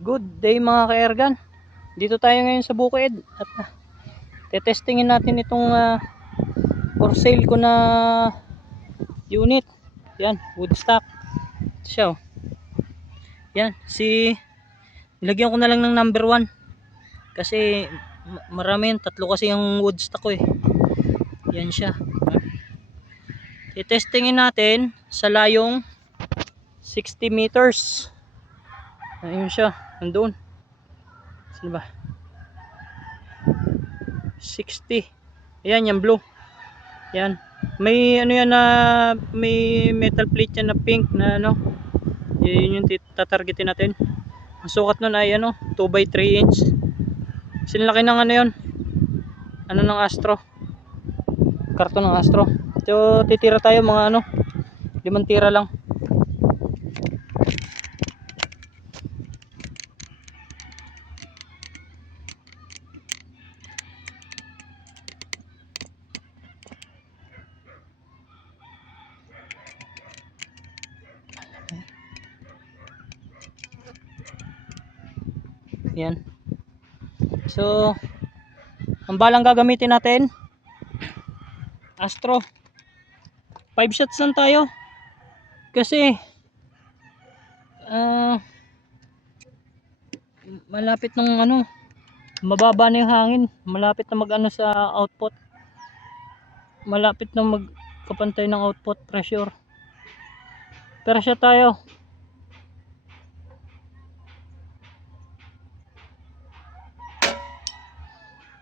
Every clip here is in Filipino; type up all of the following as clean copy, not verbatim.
Good day mga ka-airgun. Dito tayo ngayon sa bukid at tetestingin natin itong for sale ko na unit. Yan, wood stock. Ito siya oh. Yan, nilagyan ko na lang ng number 1 kasi marami yan, 3 kasi yung wood stock ko eh. Yan siya. Tetestingin natin sa layong 60 meters. Ayun siya, nandun. Sino ba? 60. Ayan, yung blue. Yan. May ano yan na may metal plate yan na pink na ano. Yun yung tatargetin natin. Ang sukat nun ay ano, 2x3 inch. Sinlaki ng ano yun. Ano ng Astro. Karton ng Astro. So titira tayo mga ano, 5 tira lang. Yan. So ang balang gagamitin natin Astro 5 shots lang tayo kasi malapit ng ano, mababa na yung hangin, malapit na mag ano sa output, malapit na magkapantay ng output pressure. Pero siya tayo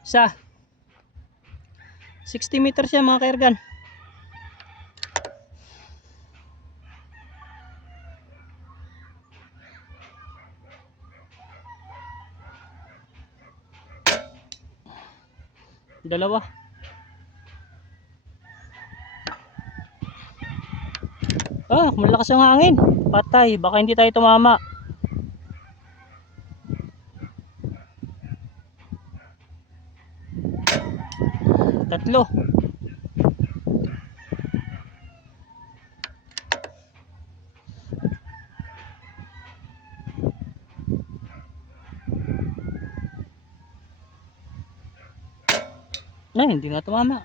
sa 60 meters siya mga ka-airgun. Dalawa. Malakas ang hangin. Patay, baka hindi tayo tumama. Tatlo. Hindi nga tumama.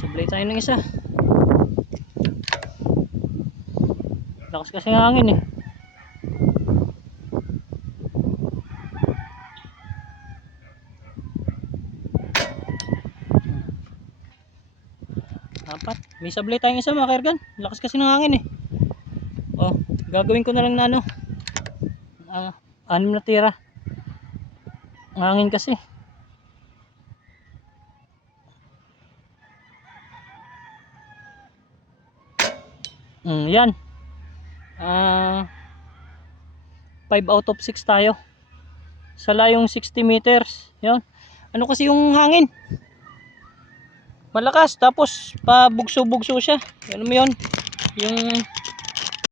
Sablay tayo ng isa. Lakas kasi ng hangin eh. Apat. May sablay tayong isa mga ka-airgun. Lakas kasi ng hangin eh. Gagawin ko na lang na ano, 6 na tira. Ang hangin kasi. Yan. 5 out of 6 tayo. Sa layong 60 meters. Yan. Ano kasi yung hangin? Malakas. Tapos pabugso-bugso siya. Ano mo yun? Yung